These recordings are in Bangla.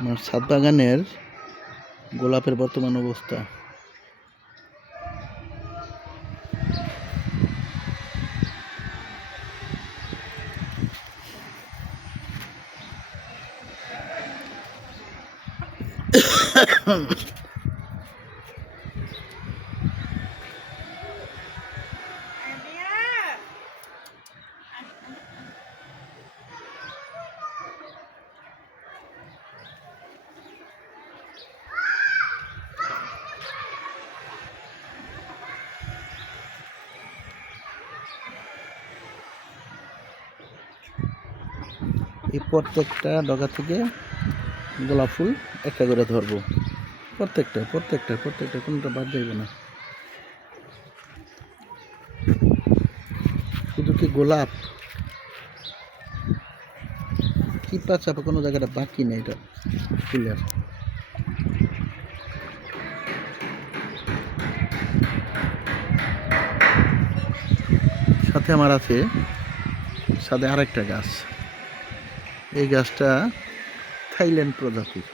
আমার ছাদ বাগানের গোলাপের বর্তমান অবস্থা। এই প্রত্যেকটা ডগা থেকে গোলাপ ফুল একটা করে ধরবো, প্রত্যেকটা কোনটা বাদ যাইব না। শুধু কি গোলাপ, চিপা চাপা কোনো জায়গাটা বাকি নেই এটা ফুলের। সাথে আমার আছে সাথে আরেকটা গাছ। এই গাছটা থাইল্যান্ড প্রজাতির,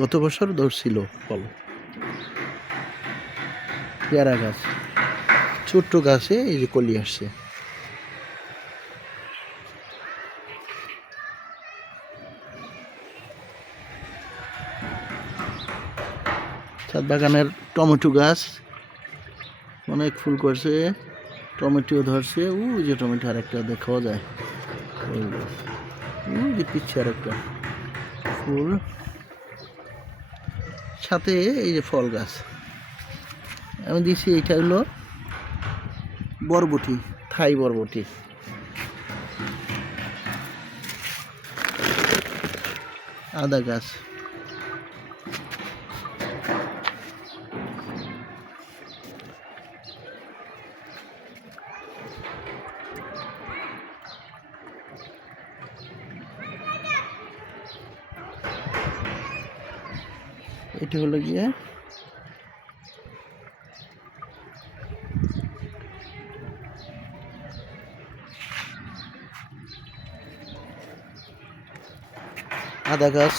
গত বছর ধরছিল ফল। পেয়ারা গাছ, ছোট্ট গাছে এই যে কলি আসছে। ছাদ বাগানের টমেটো গাছ অনেক ফুল করছে, টমেটো ধরছে। ওই যে টমেটো আরেকটা দেখাও যায়, ওই যে পিচ্ছে আরেকটা ফুল। সাথে এই যে ফল গাছ আমি দিছি, এইটা হলো বরবটি, থাই বরবটি। আদা গাছ, এটা হলো গিয়ে আদা গাছ,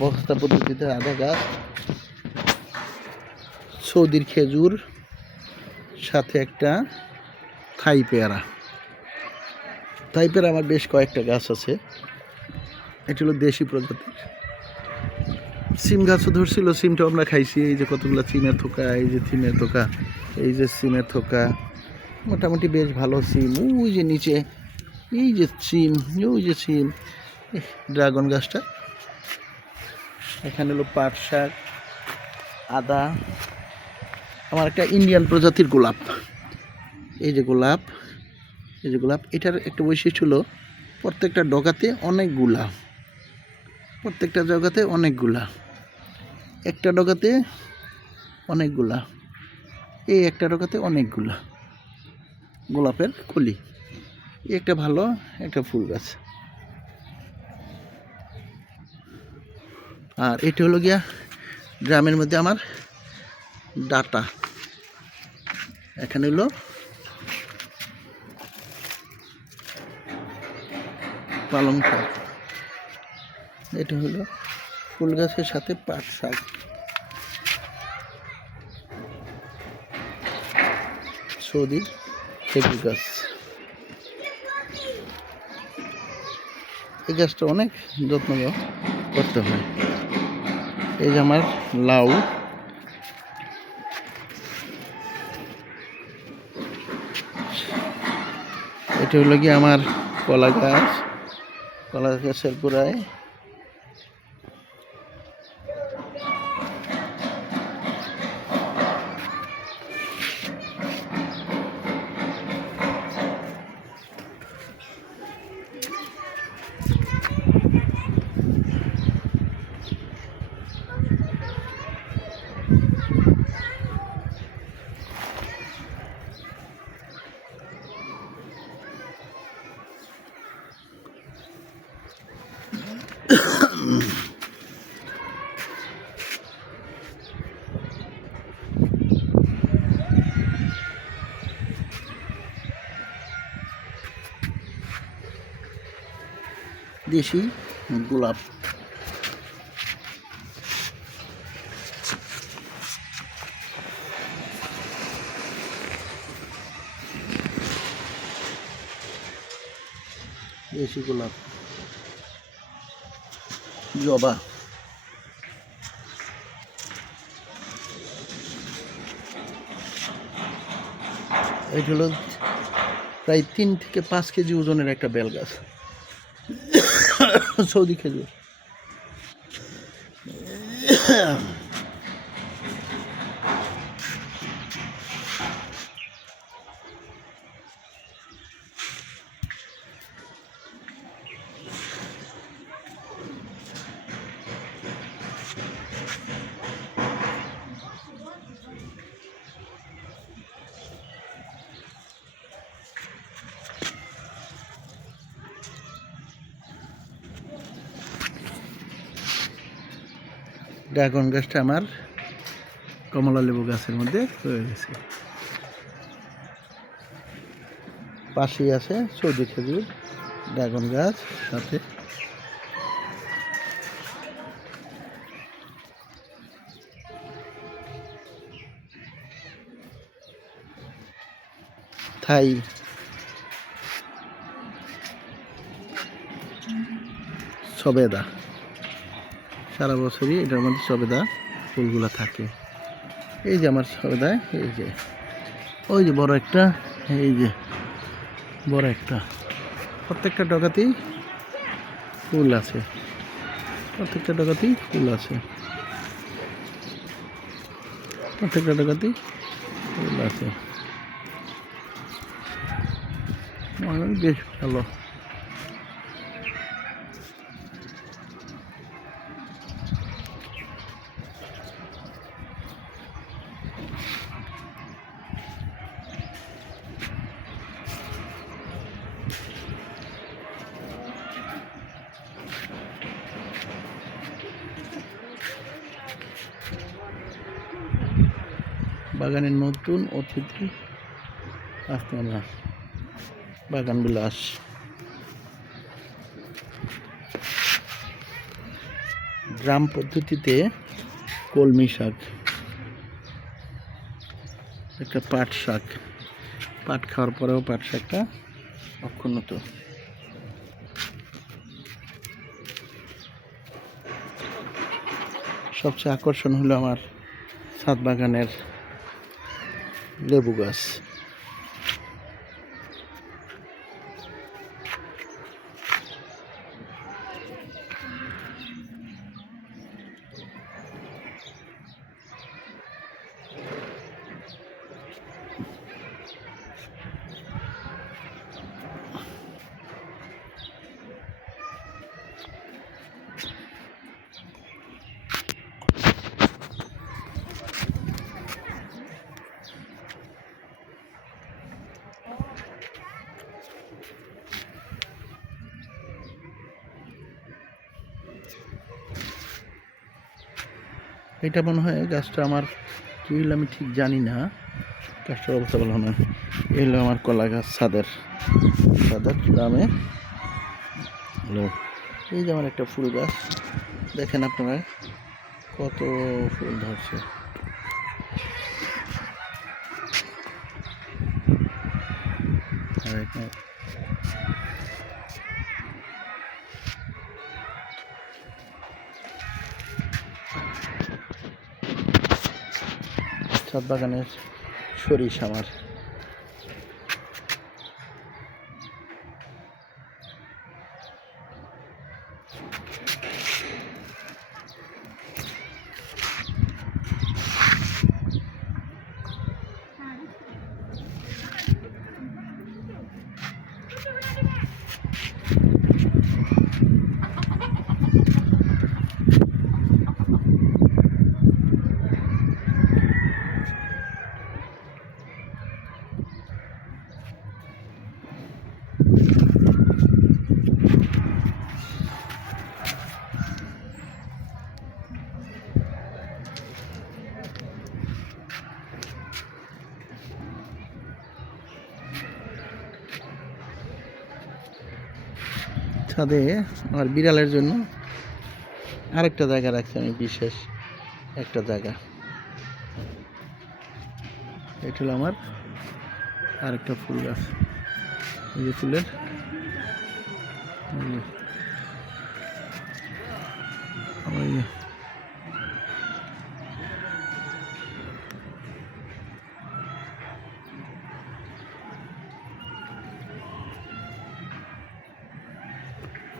বস্তা পদ্ধতিতে আদা গাছ। সৌদির খেজুর, সাথে একটা থাই পেয়ারা। থাই পেয়ারা আমার বেশ কয়েকটা গাছ আছে। এটা হলো দেশি প্রজাতির। সিম গাছও ধরছিল, সিমটাও আমরা খাইছি। এই যে কতগুলো সিমের থোকা, এই যে সিমের থোকা, এই যে সিমের থোকা, মোটামুটি বেশ ভালো সিম। ওই যে নিচে এই যে সিম, ওই যে সিম। ড্রাগন গাছটা, এখানে হলো পাট শাক, আদা। আমার একটা ইন্ডিয়ান প্রজাতির গোলাপ, এই যে গোলাপ, এই যে গোলাপ। এটার একটা বৈশিষ্ট্য হলো প্রত্যেকটা ডগাতে অনেকগুলা, প্রত্যেকটা জগাতে অনেকগুলা, একটা ডগাতে অনেকগুলা, এই একটা ডগাতে অনেকগুলা গোলাপের কলি। একটা ভালো একটা ফুল গাছ। আর এটা হলো গিয়া গ্রামের মধ্যে আমার ডাটা। এখানে হলো পালং শাক, এটা হলো ফুল গাছের সাথে পাট শাক। সৌদির খেজুর গাছ, এই গাছটা অনেক যত্ন করতে হয়। এই যে আমার লাউ, এটা হলো কি আমার কলা গাছ, কলা গাছের গোড়ায় দেশি গোলাপ। দেশি গোলাপ, জবা। এটা হলো প্রায় 3 থেকে 5 কেজি ওজনের একটা বেল গাছ, সৌদি খেজুর। ড্রাগন গাছটা আমার কমলা লেবু গাছের মধ্যে হয়ে গেছে। পাশেই আছে সৌদি খেজুর, ড্রাগন গাছ, সাথে থাই, সবেদা। সারা বছরই এটার মধ্যে সবেদা ফুলগুলা থাকে। এই যে আমার সবেদা, এই যে ওই যে বড় একটা, এই যে বড় একটা, প্রত্যেকটা ডগাতেই ফুল আছে, প্রত্যেকটা ডগাতেই ফুল আছে, প্রত্যেকটা ডগাতেই ফুল আছে। বেশ ভালো। বাগানের নতুন অতিথি আসমানা, বাগান বিলাস। গ্রাম পদ্ধতিতে কলমি শাক, একটা পাট শাক, পাট খাওয়ার পরেও পাট শাকটা অক্ষুণ্ণত। সবচেয়ে আকর্ষণ হলো আমার ছাদ বাগানের লেবু গাছ। এটা মনে হয় গাছটা আমার কি হলো আমি ঠিক জানি না, গাছটার অবস্থা ভালো না। এই হলো আমার কলা গাছ, ছাদের গ্রামে। হলো এই যে আমার একটা ফুল গাছ, দেখেন আপনারা কত ফুল ধরছে। ছাদ বাগানের সরিষ আমার। ছাদে আমার বিড়ালের জন্য আরেকটা জায়গা রাখছি আমি, বিশেষ একটা জায়গা। এটা হলো আমার আরেকটা ফুল গাছ, এই যে ফুলের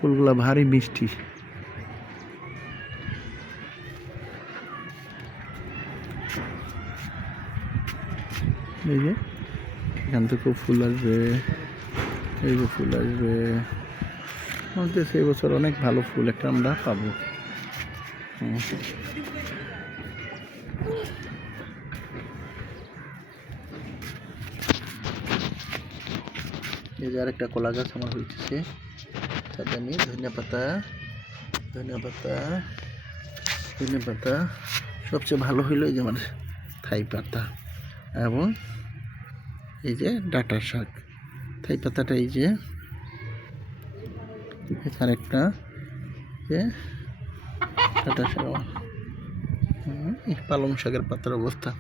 ফুলগুলা ভারী মিষ্টি। এই যে এখান থেকে ফুল আসবে, এই যে ফুল আসবে। আমাদের সেই বছর অনেক ভালো ফুল একটা আমরা পাবো। এই যে আরেকটা কলা গাছ আমার হইতেছে, তাতে আমি ধনিয়া পাতা, ধনিয়া পাতা, ধনিয়া পাতা সবচেয়ে ভালো হইলো এই যে আমার থাই পাতা এবং এই যে ডাঁটা শাক। থাই পাতাটা এই যে আরেকটা যে ডাঁটা শাক, এই পালং শাকের পাতার অবস্থা।